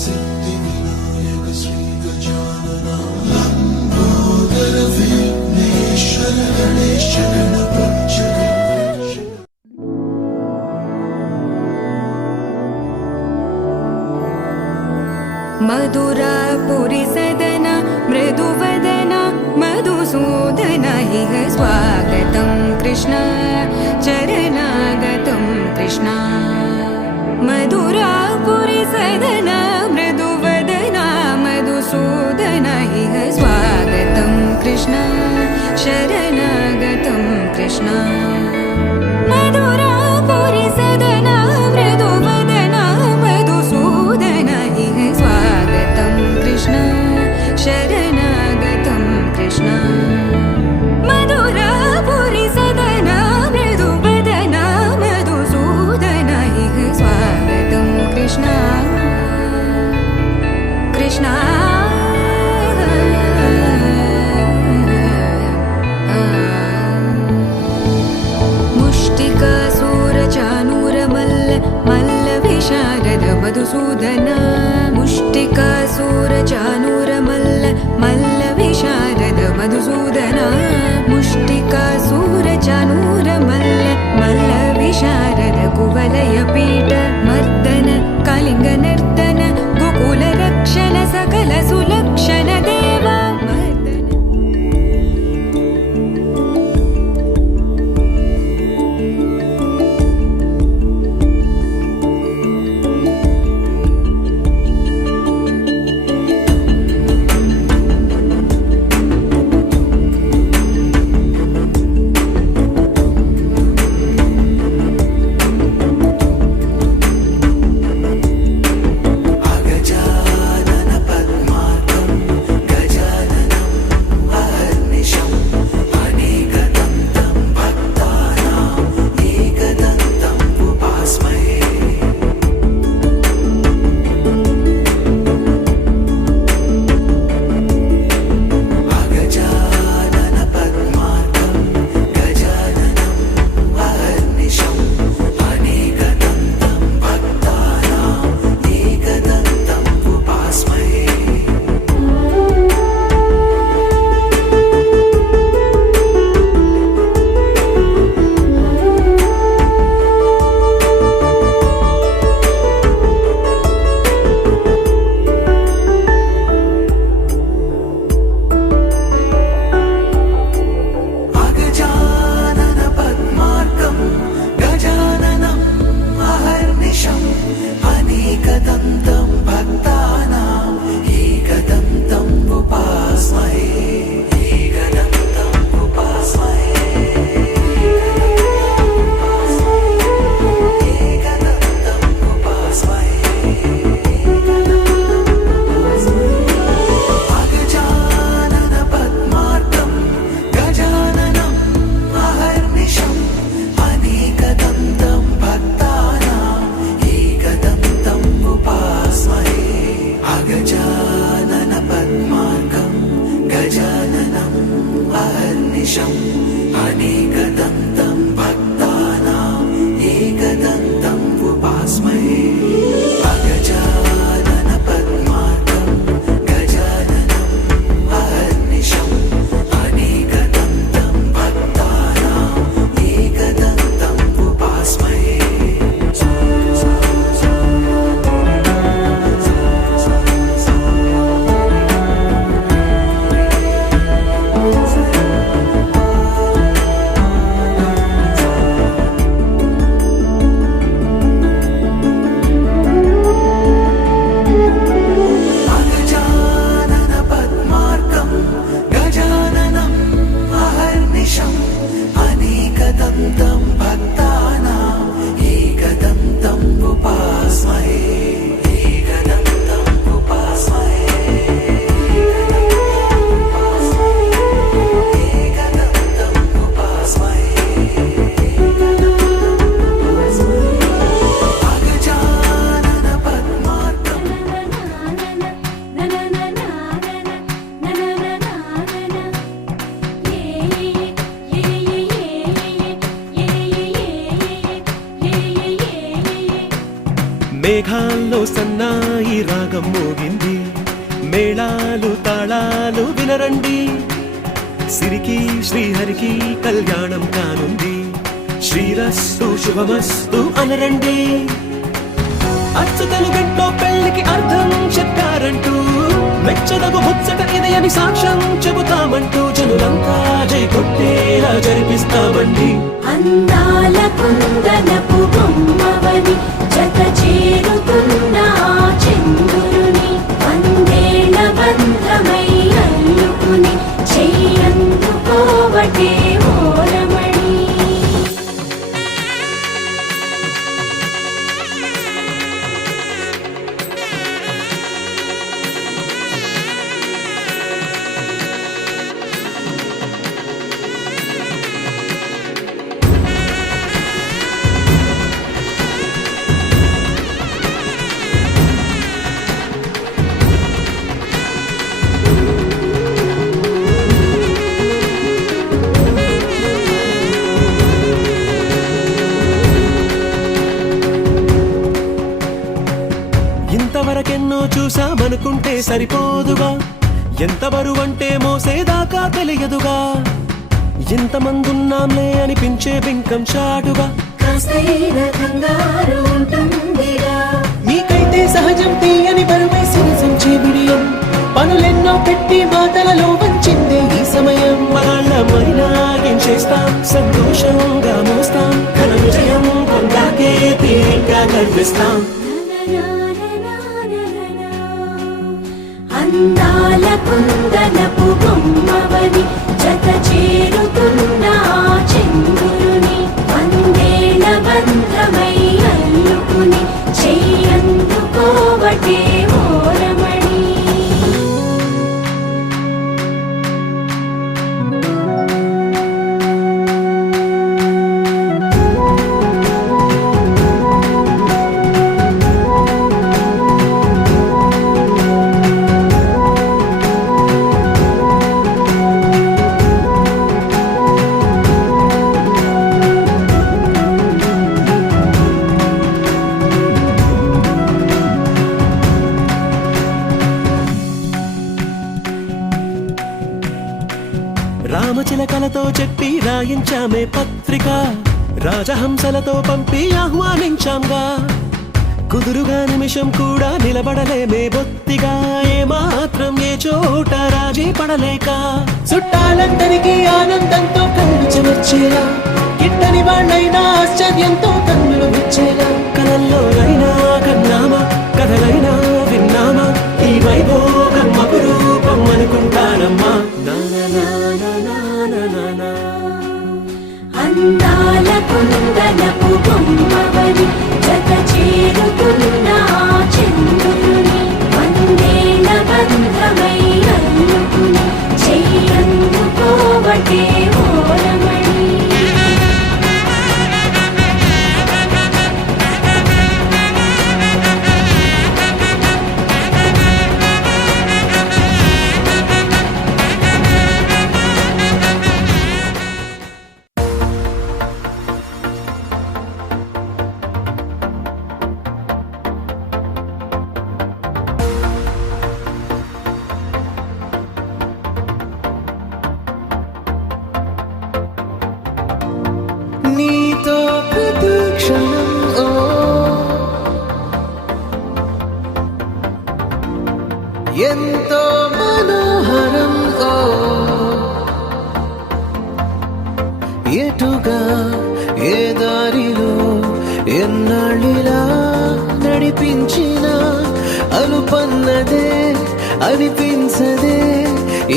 सिद्धिविनायक श्री गजानना लंबोदर विघ्नेश्वर गणेश गणपति गणेश। मधुरापुरी सदन मृदुवदन मधुसूदन इह स्वागतं कृष्ण चरणागतं कृष्ण। मधुरापुरी सदन मृदुवदन मधुसूदन इह स्वागतं कृष्ण शरणागतं कृष्ण। मधुरापुरी सदन मृदुवदन मधुसूदन इह स्वागतं कृष्ण शरणागतं कृष्ण। मधुरापुरी सदन मृदुवदन मधुसूदन इह स्वागतं कृष्ण कृष्ण। मुष्टिकासूरचानूरमल्ल मल्लविशारद मधुसूदन। मुष्टिकासूरचानूरमल्ल मल्लविशारद मधुसूदन। मुष्टिकासूरचानूरमल्ल मल्लविशारद कुवलयपीठ मर्दन कलिङ्गनर्दन गोकुलरक्षण सकल सुलक्षण देवा मर्दन। మేఘాల్లో సన్నాయి రాగం మోగింది, మేళాలు తాళాలు వినరండి. సిరికి శ్రీహరికి కళ్యాణం కానుంది, శ్రీరస్తు శుభమస్తు అనరండి. అచ్చ తెలుగింట్లో పెళ్లికి అర్థం చెప్పారంటూ, మెచ్చదగు ముచ్చట ఇది అని సాక్ష్యం చెబుతామంటూ, జనులంతా జై కొట్టేలా జరిపిస్తామండి. అందాల కుందనపు బొమ్మవని జత చేరుతున్న చంద్రుని, వందేళ్ల బంధమై అల్లుకుని చెయ్యందుకోవటే ఓరమణి. ఇంతవరకెన్నో చూసామనుకుంటే సరిపోదుగా, ఎంత బరువంటే మోసేదాకా తెలియదుగా. ఇంతమందున్నాంలే అనిపించే బింకం చాటుగా, కాస్తైన కంగారు ఉంటుందిగా. మీకైతే సహజం తీయని బరువై సిరిసంచే బిడియం, పనులెన్నో పెట్టి మాటలలో వంచిందే ఈ సమయం. మగాళ్ళమైనా ఏం చేస్తాం, సంతోషంగా మోస్తాం, ఘన విజయం పొందాకే తీరిగ్గా కనిపిస్తాం. అందాల కుందనపు బొమ్మవని జత చేరుతున్న చంద్రుని, వందేళ్ల బంధమై అల్లుకుని చెయ్యందుకోవటే ఓరమణి. రామచిలకలతో చెప్పి రాయించామే పత్రిక, రాజహంసలతో పంపి ఆహ్వానించాంగా. కుదురుగా నిమిషం కూడా నిలబడలేమే బొత్తిగా, ఏమాత్రం ఏ చోట రాజీ పడలేక. చుట్టాలందరికీ ఆనందంతో కళ్ళు చెమర్చేలా, గిట్టని వాళ్ళైనా ఆశ్చర్యంతో కన్నులు విచ్చేలా. కలల్లోనైనా కన్నామా, కథలైనా విన్నామా, ఈ వైభోగం అపురూపం అనుకుంటానమ్మా. అందాల కుందనపు బొమ్మవని జత చేరుతున్న చంద్రుని, వందేళ్ల బంధమై అల్లుకుని చెయ్యందుకోవటే ఓరమణి. నీతో ప్రతి క్షణం ఎంతో మనోహరం, ఎటుగా ఏ దారిలో ఎన్నాళ్ళిలా నడిపించిన అలుపన్నదే అనిపించదే,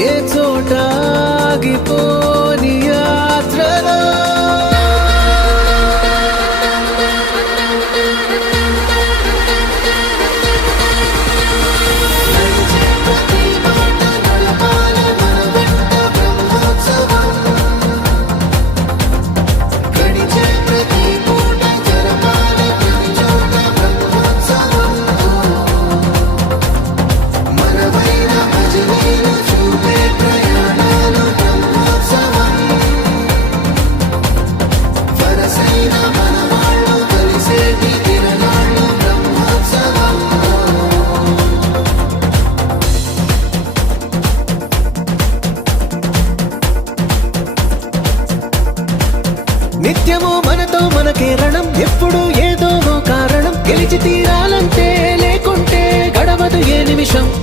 ఏ చోట ఆగిపోని యాత్రలో. మనవైన భజనీలు చూపే ప్రయాణాలు బ్రహ్మోత్సవం.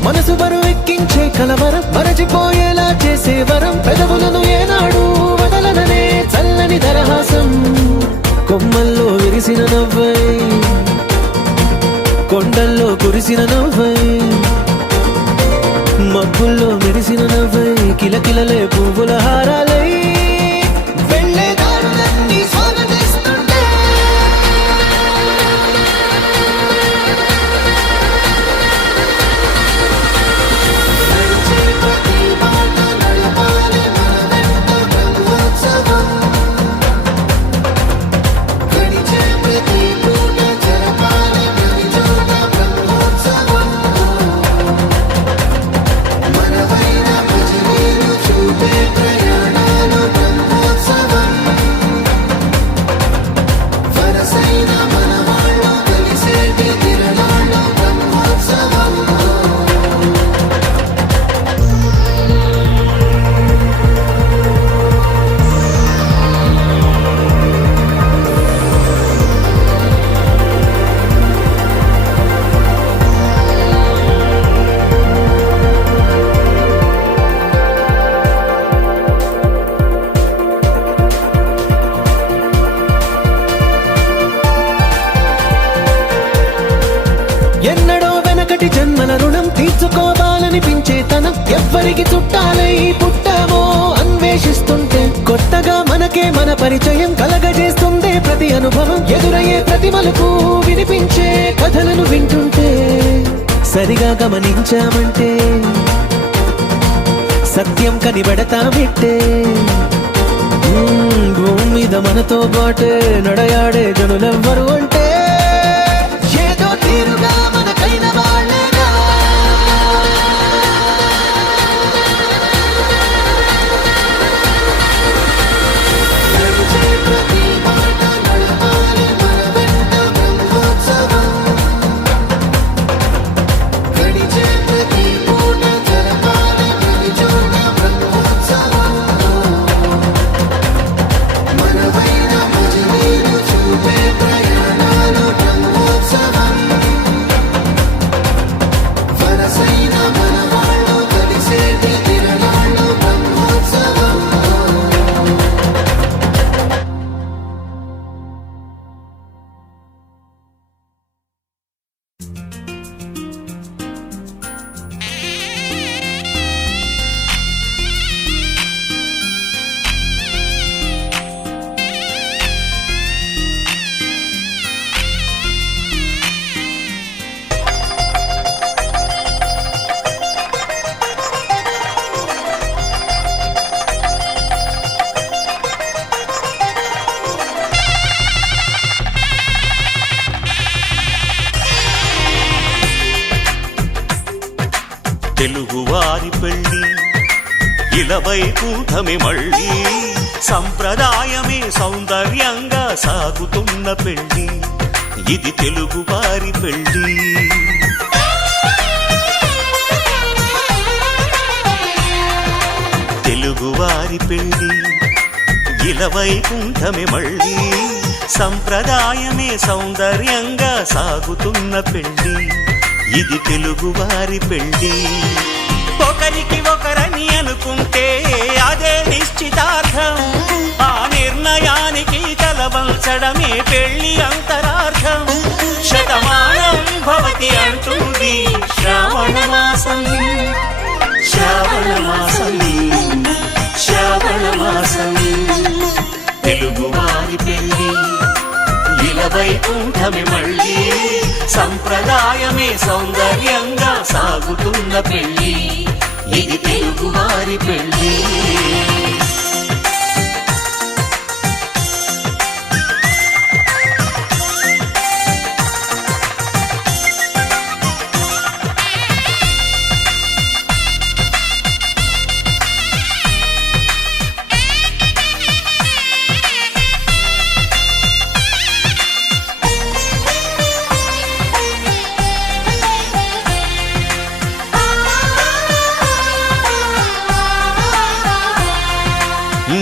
మనసు బరువెక్కించే కలవరం, మరచిపోయేలా చేసే వరం, పెదవులను ఏనాడు వదలననే చల్లని దరహాసం. కొమ్మల్లో విరిసిన నవ్వై, కొండల్లో కురిసిన నవ్వై, మబ్బుల్లో మెరిసిన నవ్వై, కిలకిలలే పువ్వుల హారాలై వెళ్ళే దారులన్నీ స్వాగతిస్తుంటే. ఎన్నడో వెనకటి జన్మల రుణం తీర్చుకోవాలనిపించే తనం, ఎవ్వరికి చుట్టాలై పుట్టామో అన్వేషిస్తుంటే, కొత్తగా మనకే మన పరిచయం కలగజేస్తుందే ప్రతి అనుభవం. ఎదురయ్యే ప్రతి మలుపు వినిపించే కథలను వింటుంటే, సరిగా గమనించామంటే సత్యం కనిపెడతామిట్టే. భూమి మీద మనతో పాటే నడయాడే జనులెవ్వరు అంటే ఏదో తీరుగా మనకైన వాళ్ళేనా. తెలుగువారి పెళ్ళి ఇలవైకుంఠమి మళ్ళీ, సంప్రదాయమే సౌందర్యంగా సాగుతున్న పెళ్ళి, ఇది తెలుగువారి పెళ్ళి. తెలుగువారి పెళ్ళి ఇలవైకుంఠమి మళ్ళీ, సంప్రదాయమే సౌందర్యంగా సాగుతున్న పెళ్ళి, ఇది తెలుగువారి పెళ్ళి. ఒకరికి ఒకరని అనుకుంటే అదే నిశ్చితార్థం, ఆ నిర్ణయానికి తలవంచడమే పెళ్లి అంతరార్థం. శతమానం భవతి అంటుంది శ్రావణ మాసం, శ్రావణ మాసం, శ్రావణ మాసం. తెలుగువారి పెళ్ళి ఇలవైకుంఠమి మళ్ళీ, సంప్రదాయమే సౌందర్యంగా సాగుతున్న పెళ్ళి, ఇది తెలుగువారి పెళ్ళి.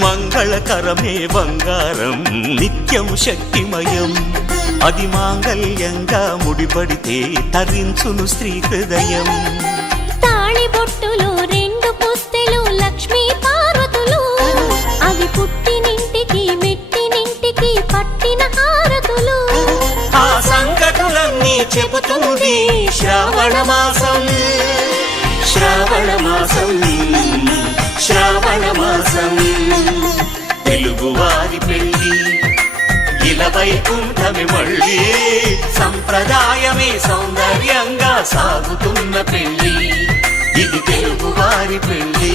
మంగళకరమే బంగారం నిత్యం శక్తిమయం, అది మాంగళ్యంగా ముడిపడితే తరించును స్త్రీ హృదయం. చెబుతుంది శ్రావణ మాసం శ్రావణ మాసం శ్రావణ మాసం తెలుగువారి పెళ్ళి ఇలా వైకుంఠమే మళ్ళీ సంప్రదాయమే సౌందర్యంగా సాగుతున్న పెళ్ళి ఇది తెలుగువారి పెళ్ళి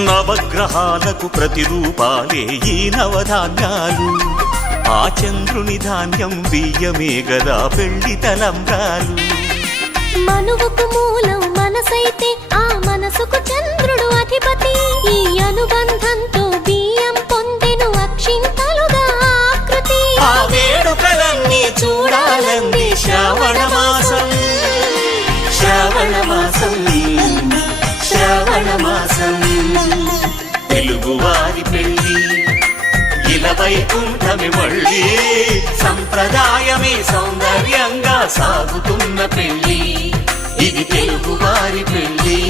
నవగ్రహాలకు ప్రతిరూపాలే ఈ నవధాన్యాలు ఆ చంద్రుని ధాన్యం బియ్యమే గదా పెళ్లి తలంబ్రాలు మనువుకు మూలం మనసైతే ఆ మనసుకు చంద్రుడు అధిపతి ఈ అనుబంధంతో బియ్యం పొందెను అక్షింతలుగా ఆకృతి ఆ వేడుకలన్నీ చూడాలంది శ్రావణ మాసం శ్రావణ మాసం శ్రావణ మాసం తెలుగువారి పెళ్ళి ఇలా వైకుంఠమే మళ్ళీ సంప్రదాయమే సౌందర్యంగా సాగుతున్న పెళ్ళి ఇది తెలుగువారి పెళ్ళి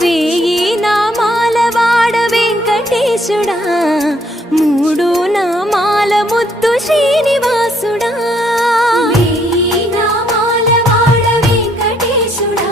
వేయి నామాల వాడ వెంకటేశుడా మూడు నామాల ముద్దు శ్రీనివాసుడా వేయి నామాల వాడ వెంకటేశుడా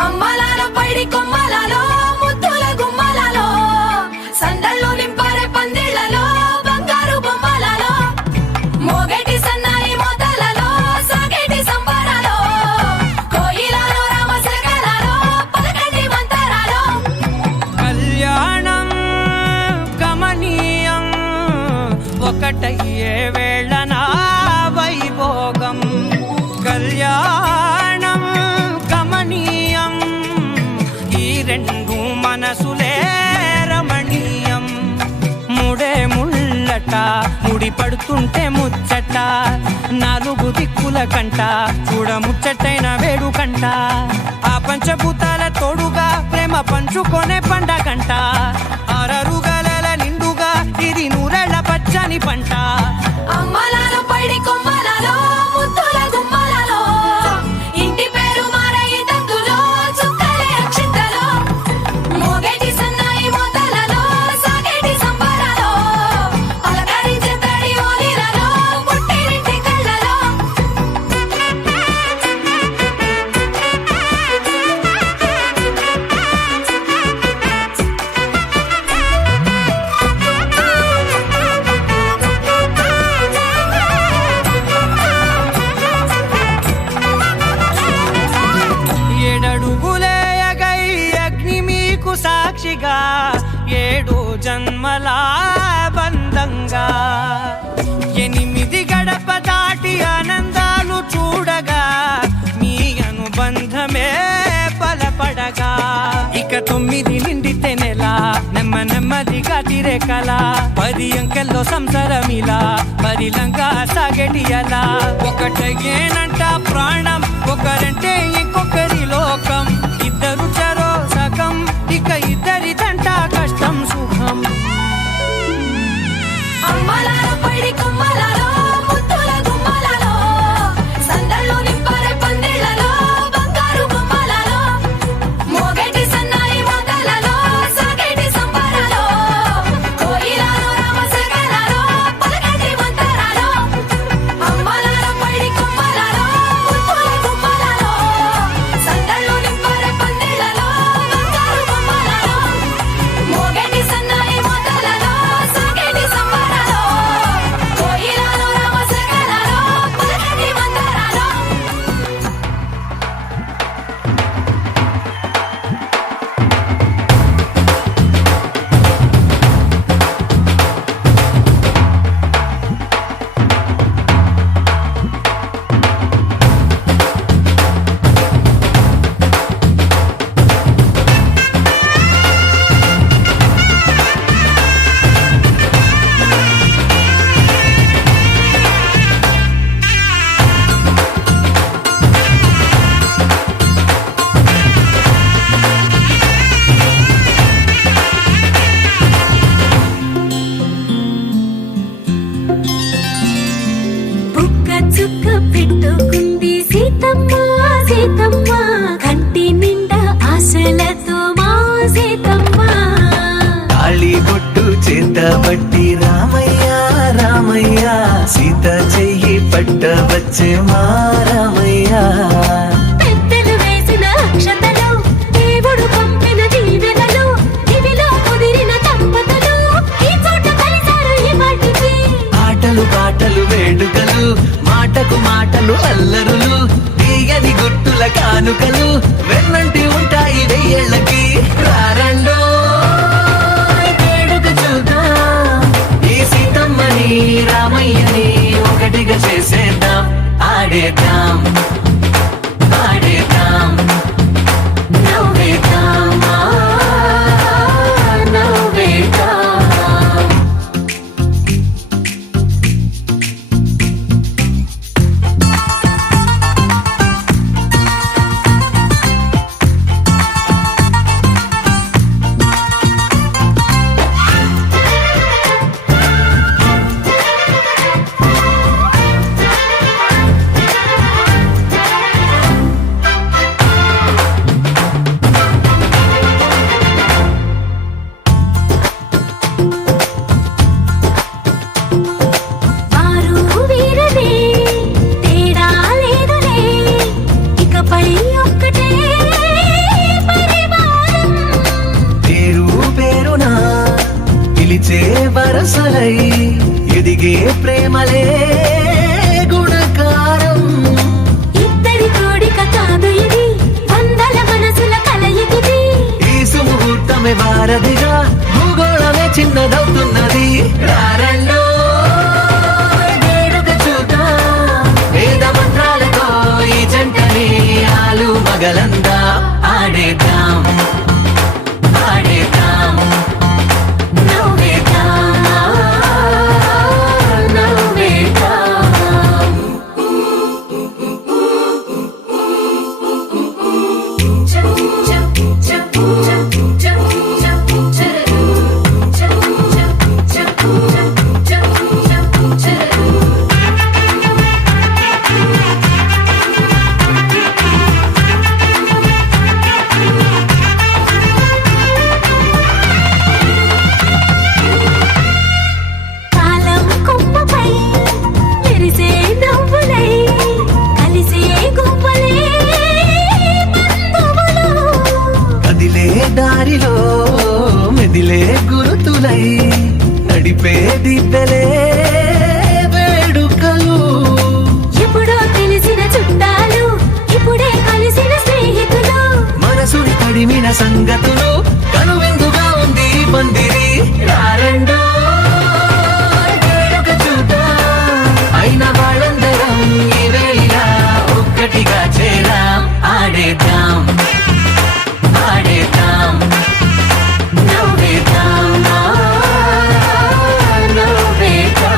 అమ్మలాలో పైడి కొమ్మలలో ముద్దుల గుమ్మలలో సందళ్ళు నింపారే పందిళ్లలో బంగారు బొమ్మలలో మోగేటి సన్నాయి మోతలలో సాగేటి సంబరాలో కోయిలలో రామశకలలో పలకండి మంతరాలో కళ్యాణం గమనీయం ఒకటయ్యే వేళ నా వైభోగం కళ్యాణం గమనీయం ఈ రెండు మనసులే రమణీయం ముడే ముళ్ళట ముడి పడుతుంటే ముచ్చట నాలుగు దిక్కుల కంట చూడ ముచ్చటైన వేడుకంట ఆ పంచభూతాల తోడుగా ప్రేమ పంచుకొనే పండగంట ఆరరుగల నిండుగా ఇది నూరెళ్ళ పచ్చని పంట అమ్మలాలో పైడి కొమ్మలలో ముద్దుల గుమ్మలలో ఇంటి పేరు మారయి తందులో చుక్కలే అక్షింతలో మోగేటి సన్నాయి మోతలలో సాగేటి సంబరాలో అలకరించే తడి ఓలిలలో పుట్టినింటి కళ్ళలో ఏడడుగులేయగై అగ్ని మీకు సాక్షిగా ఏడు జన్మల బంధంగా ఎనిమిది గడప దాటి ఆనందాలు చూడగా మీ అనుబంధమే బలపడగా ఇక 9 నిండితే నెల నెమ్మదిగా తిరే కల 10 అంకెల్లో సంసారమిలా పరిలంగా సాగటి అలా ఒకటేనంట ప్రాణం ఒకరంటే ఇంకొకరి లోకం ఇద్దరు చరో సగం ఇక ఇద్దరిదంట కష్టం సుఖం అమ్మలాలో పైడి కొమ్మలలో ముద్దుల గుమ్మలలో సందళ్ళు నింపారే పందిళ్లలో బంగారు బొమ్మలలో మోగేటి సన్నాయి మోతలలో సాగేటి సంబరాలో కోయిలలో రామశకలలో పలకండి మంతరాలో అమ్మలాలో పైడి కొమ్మలలో ముద్దుల గుమ్మలలో సందళ్ళు నింపారే పందిళ్లలో బంగారు బొమ్మలలో మోగేటి సన్నాయి మోతలలో సాగేటి సంబరాలో కోయిలలో రామశకలలో పలకండి మంతరాలో బుక్క చుక్క పెట్టుకుంది సీతమ్మ సీతమ్మ కంటి నిండా ఆశలతో మా సీతమ్మ తాళి బొట్టు చేతబట్టి రామయ్య రామయ్య సీత చెయ్యి పట్ట వచ్చే మా రామయ్య పెద్దలు వేసిన అక్షతలు దేవుడు పంపిన దీవెనలు దివిలో కుదిరిన దంపతులు ఈ చోట కలిసారు ఈ మాటికి ఆటలు పాటలు వేడుకలు మాటకు మాటలు అల్లరులు తీయని గుట్టుల కానుకలు వెన్నంటి ఉంటాయి వెయ్యేళ్ళకి రారండో వేడుక చూద్దాం ఈ సీతమ్మని రామయ్యని ఒకటిగా చేసేద్దాం ఆడేద్దాం ఆడేద్దాం నవ్వేద్దాం నవ్వేద్దాం ప్రేమలే గుణకారం. ఇద్దరి కోడిక కాదు ఇది, వందల మనసుల కలయికిది. ఈ సుముహూర్తమే వారధిగా, భూగోళమే చిన్నదవుతున్నది. రారండో వేడుక చూద్దాం, వేద మంత్రాలతో ఈ జంటని ఆలు మగలందా ఆడేద్దాం ఆడేద్దాం నవ్వేద్దాం నవ్వేద్దాం. కాలం కొమ్మపై మెరిసే నవ్వులై, కలిసే గుంపలే బంధువులు. కదిలే దారిలో మెదిలే గురుతులై, నడిపే దిబ్బెలే వేడుకలు. ఎప్పుడో తెలిసిన చుట్టాలు, ఇప్పుడే కలిసిన స్నేహితులు. మనసుని తడిమిన సంగతులు, కనువిందుగా ఉంది ఈ పందిరి. రారండో వేడుక చూద్దాం, అయిన వాళ్ళందరం ఈ వేళ ఒక్కటిగా చేరాం. ఆడేద్దాం ఆడేద్దాం నవ్వేద్దాం నవ్వేద్దాం.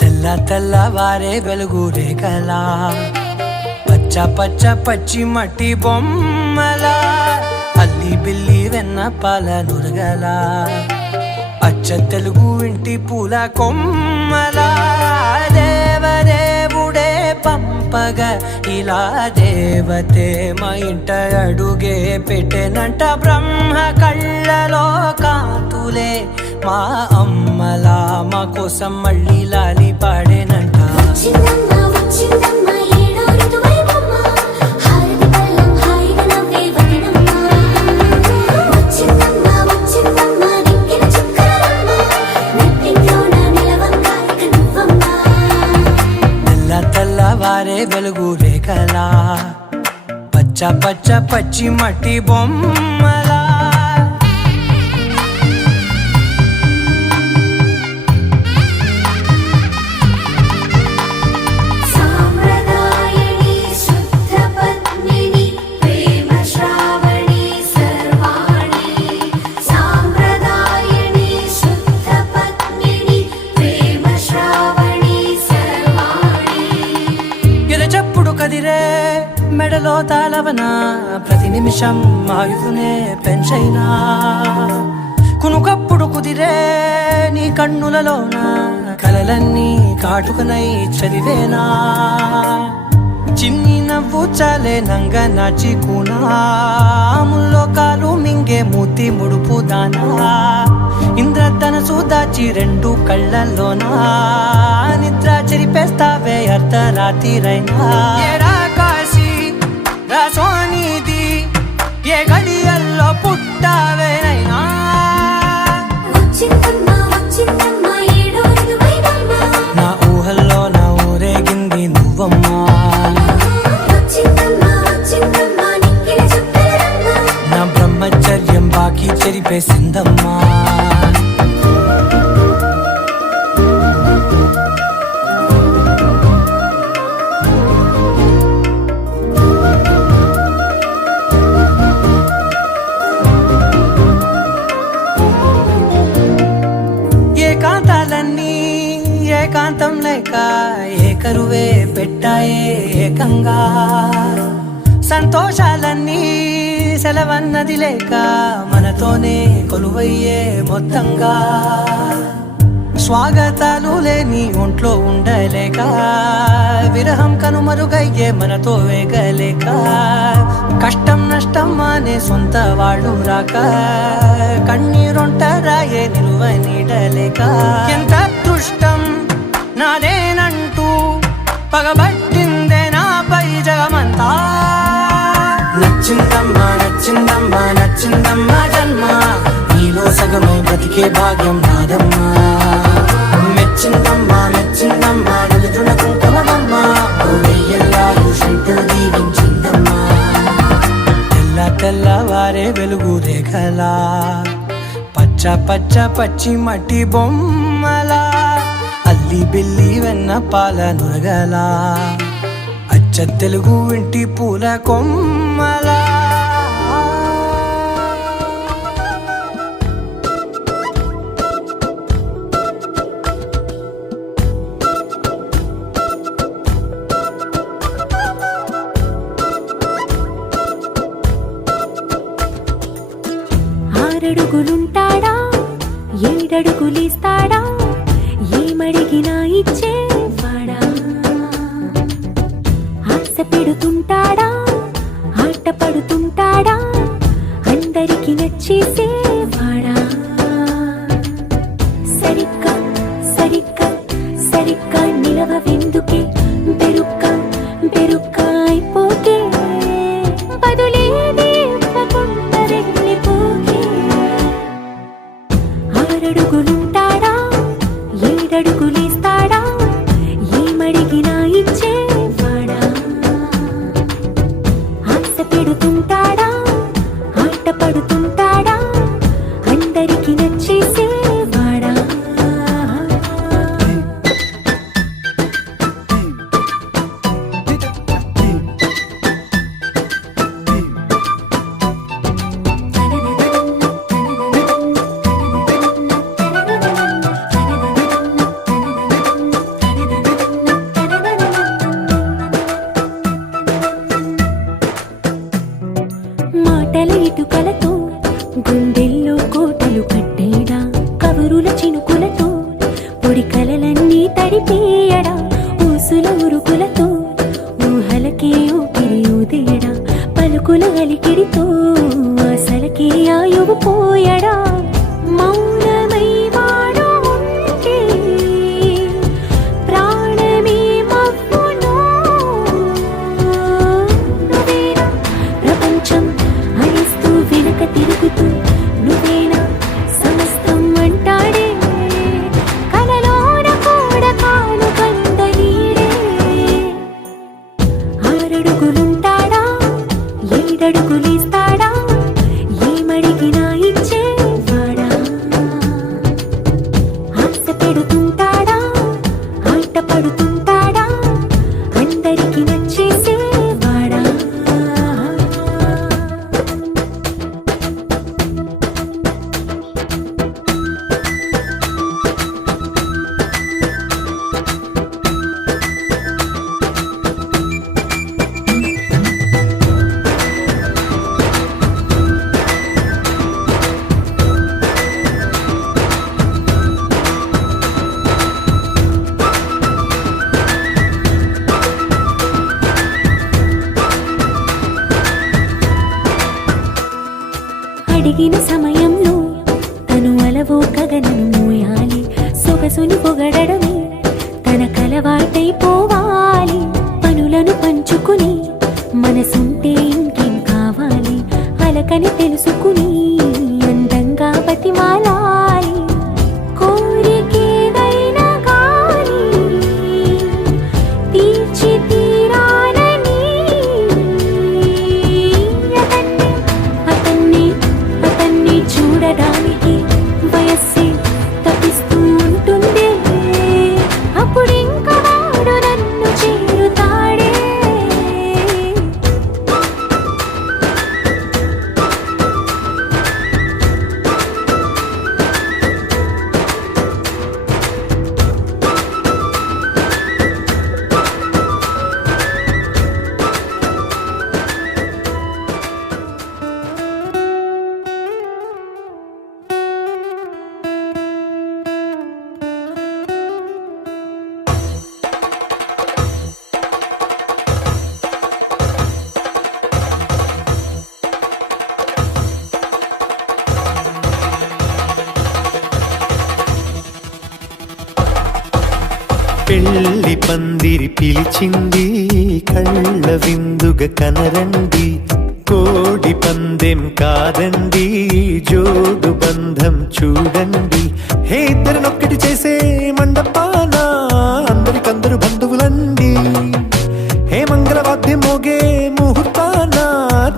తెల్ల తెల్లవారే వెలుగు రేఖలా, పచ్చ పచ్చ పచ్చి మట్టి బొమ్మలా, అల్లి బిల్లి వెన్న పాల నురగలా, అచ్చ తెలుగు ఇంటి పూల కొమ్మలా. దేవదేవుడే పంపగా ఇలా దేవతే మా ఇంట అడుగే పెట్టెనంట. బ్రహ్మ కళ్ళలో కాంతులే మా అమ్మలా, మా కోసం మళ్ళీ లాలి పాడేనంట. వచ్చిందమ్మ వచ్చిందమ్మ ఏడో ఋతువైవమ్మ, హారతి పళ్ళం హాయిగా నవ్వే వదినమ్మ. వచ్చిందమ్మ వచ్చిందమ్మ నిక్కిన చుక్కలమ్మ, నెట్టింట్లోన నిలవంగా ఇక నువ్వమ్మ. తెల్ల తెల్లవారే వెలుగు రేఖలా, పచ్చ పచ్చ పచ్చి మట్టి బొమ్మలా. సాంప్రదాయని శుద్ధ పద్మిని ప్రేమ శ్రావణి సర్వాణి. సాంప్రదాయని శుద్ధ పద్మిని ప్రేమ శ్రావణి సర్వాణి. ఎరచప్పుడు కదిరే మెడలో తాళవన, ప్రతి నిమిషం ఆయుధునే పెంచైనా. కునుకప్పుడు కుదిరే నీ కన్నులలోన, కలలన్నీ కాటుకనై చదివేనా. చిన్ని నవ్వు చాలే నంగ నాచి కూనాముల్లో కాలు మింగే మూతి ముడుపు దానా. ఇంద్రధనసు దాచి రెండు కళ్ళల్లోనా, నిద్ర చెరిపేస్తావే అర్ధరాత్రిరైనా. ఏడా కాశీ రాసోనిది, ఏ గడియల్లో పుట్టావేనైనా. వచ్చిందమ్మ వచ్చిందమ్మ ఏడో ఋతువైవమ్మ, నా ఊహల్లో నా ఊరేగింది నువ్వమ్మా. వచ్చిందమ్మ వచ్చిందమ్మ నిక్కిన చుక్కలమ్మ. నా బ్రహ్మచర్యం బాకీ చెరిపేసిందమ్మా. ఏకాంతాలన్నీ ఏకాంతం లేక ఏకరువే పెట్టాయే ఏకంగా. సంతోషాలన్నీ సెలవన్నది లేక మనతోనే కొలువయ్యే మొత్తంగా. స్వాగతాలు లేని ఒంట్లో ఉండలేక విరహం కనుమరుగయ్యే మనతో వేగలేక కష్టం నష్టం అనే సొంత వాళ్ళు రాక కన్నీరొంటరాయే నిలువ నీడలేక ఎంత అదృష్టం నాదేనంటూ పగబట్టిందే నాపై జగమంతా నచ్చిందమ్మా నచ్చిందమ్మా నచ్చిందమ్మా జన్మ నీలో సగమై బ్రతికే భాగ్యం నాదమ్మా మెచ్చిందమ్మా మెచ్చిందమ్మా నిలుతున్న కుంకుమమ్మా వెయ్యల్లాలు శంకరు దీవించిందమ్మా తెల్ల తెల్లవారే వెలుగు రేఖలా పచ్చ పచ్చ పచ్చి మట్టి బొమ్మలా అల్లి బిల్లి వెన్న పాల నురగలా అచ్చ తెలుగు ఇంటి పూల కొమ్మలా ఆరడుగులుంటాడా ఏడడుగులిస్తాడా ఏమడిగినా ఇచ్చేవాడా ఆశ పెడుతుంటాడా ఆట పడుతుంటాడా అందరికి నచ్చేసేవాడా సరిగ్గా సరిగ్గా సరిగ్గా నిలవెందుకే బెరుక్క బెరుక్క అయిపోతే బదులేది ఇవ్వకుండా వెళ్ళిపోతే ఆరడుగులుంటాడా ఏడడుగులిస్తాడా ఏమడిగినా ఇచ్చేవాడా ఆశ పెడుతుంటాడా ఆట పడుతుంటాడా అందరికి నచ్చేసేవాడా మాటల ఇటుకలతో గుండెల్లో కోటలు కట్టేడా కబురుల చినుకులతో పొడి కలలన్నీ తడిపేయడా ఊసుల ఉరుకులతో ఊహలకే ఊపిరి ఊదేయడా పలుకుల అలికిడితో ఆశలకే ఆయువు పోయడా మౌనమై వాడు ఉంటే ప్రాణమే మవ్వును నువ్వేనా ప్రపంచం అనిస్తూ వెనక తిరుగుతూ నువ్వేనా సమస్తం అంటాడే కలలోన కూడా కాను కంద నీడే ఆరడుగులుంటాడా ఏడడుగులిస్తాడా ఏమడిగినా ఇచ్చేవాడా ఆశ పెడుతుంటాడా ఆట పడుతుంటాడా అందరికి నచ్చేసేవాడా అడిగిన సమయంలో తను అలవో గగనను మోయాలి సొగసుని పొగడమే తన కలవాటైపోవాలి పనులను పంచుకుని మనసుంటే ఇంకేం కావాలి అలకని తెలుసుకుని అందంగా బతిమాలాలి కోరికేదైనా గాని తీర్చి తీరాలని అతన్ని చూడడానికి వయస్సే తప్పిస్తూ ఉంటుంది పెళ్లి పందిరి పిలిచింది కళ్ళ విందుగా కనరండి కోడి పందెం కాదండి జోడు బంధం చూడండి హే ఇద్దరినొక్కటి చేసే మండపాన అందరికందరు బంధువులండి హే మంగళవాద్యం మోగే ముహూర్తాన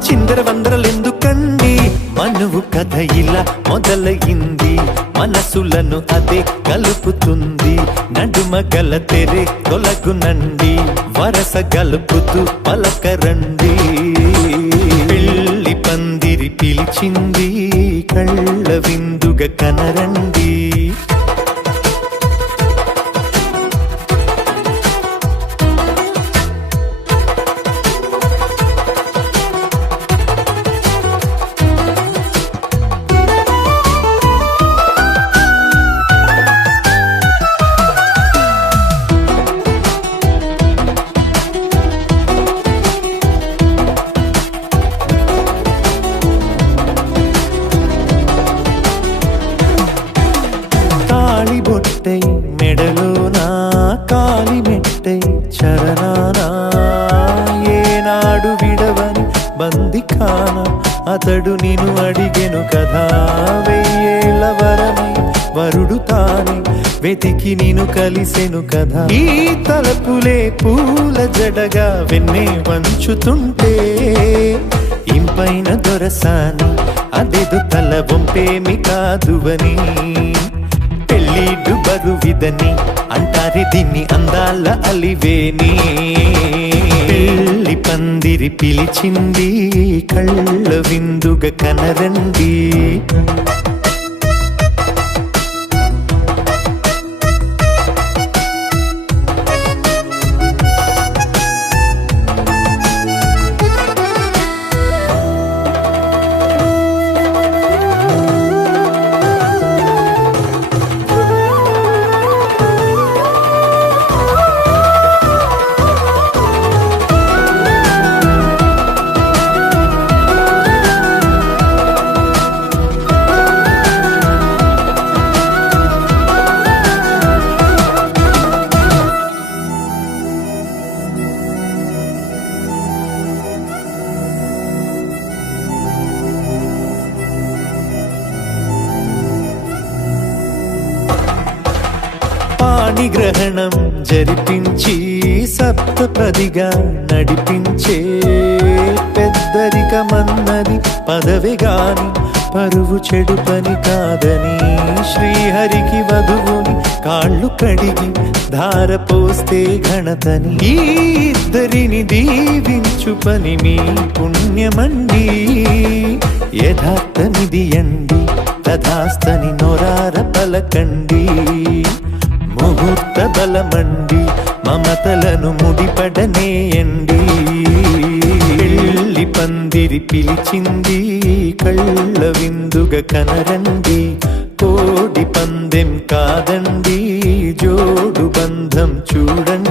చిందర వందరలెందుకండి మనువు కథ ఇలా మొదలయింది మనసులను అదే కలుపుతుంది నడుమ గల తెరే తొలగునండి వరస గలుపుతూ పలకరండి పెళ్లి పందిరి పిలిచింది కళ్ళ విందుగా కనరండి బొట్టై మెడలోనా కాలి మెట్టై చరణానా ఏనాడు విడవని బందిఖాన అతడు నిన్ను అడిగెను కదా వెయ్యేళ్ళ వరమై వరుడు తానే వెతికి నిన్ను కలిసెను కదా ఈ తలపులే పూల జడగా వెన్నే వంచుతుంటే ఇంపైన దొరసాని అదేదో తల వంపేమి కాదువని పెళ్ళిడు బరువిదని అంటారే దీన్ని అందాల అలివేని పెళ్లి పందిరి పిలిచింది కళ్ళ విందుగా కనరండి పాణిగ్రహణం జరిపించి సప్తపదిగా నడిపించే పెద్దరికమన్నది పదవి గాని పరువు చెడు పని కాదని శ్రీహరికి వధువుని కాళ్ళు కడిగి ధార పోస్తే ఘనతని ఈ ఇద్దరిని దీవించు పని మీ పుణ్యమండి యథార్థమిది అండి తథాస్తని నొరార పలకండి ముహూర్త బలమండి మమతలను ముడిపడనేయండి పెళ్లి పందిరి పిలిచింది కళ్ళ విందుగా కనరండి కోడి పందెం కాదండి జోడు బంధం చూడండి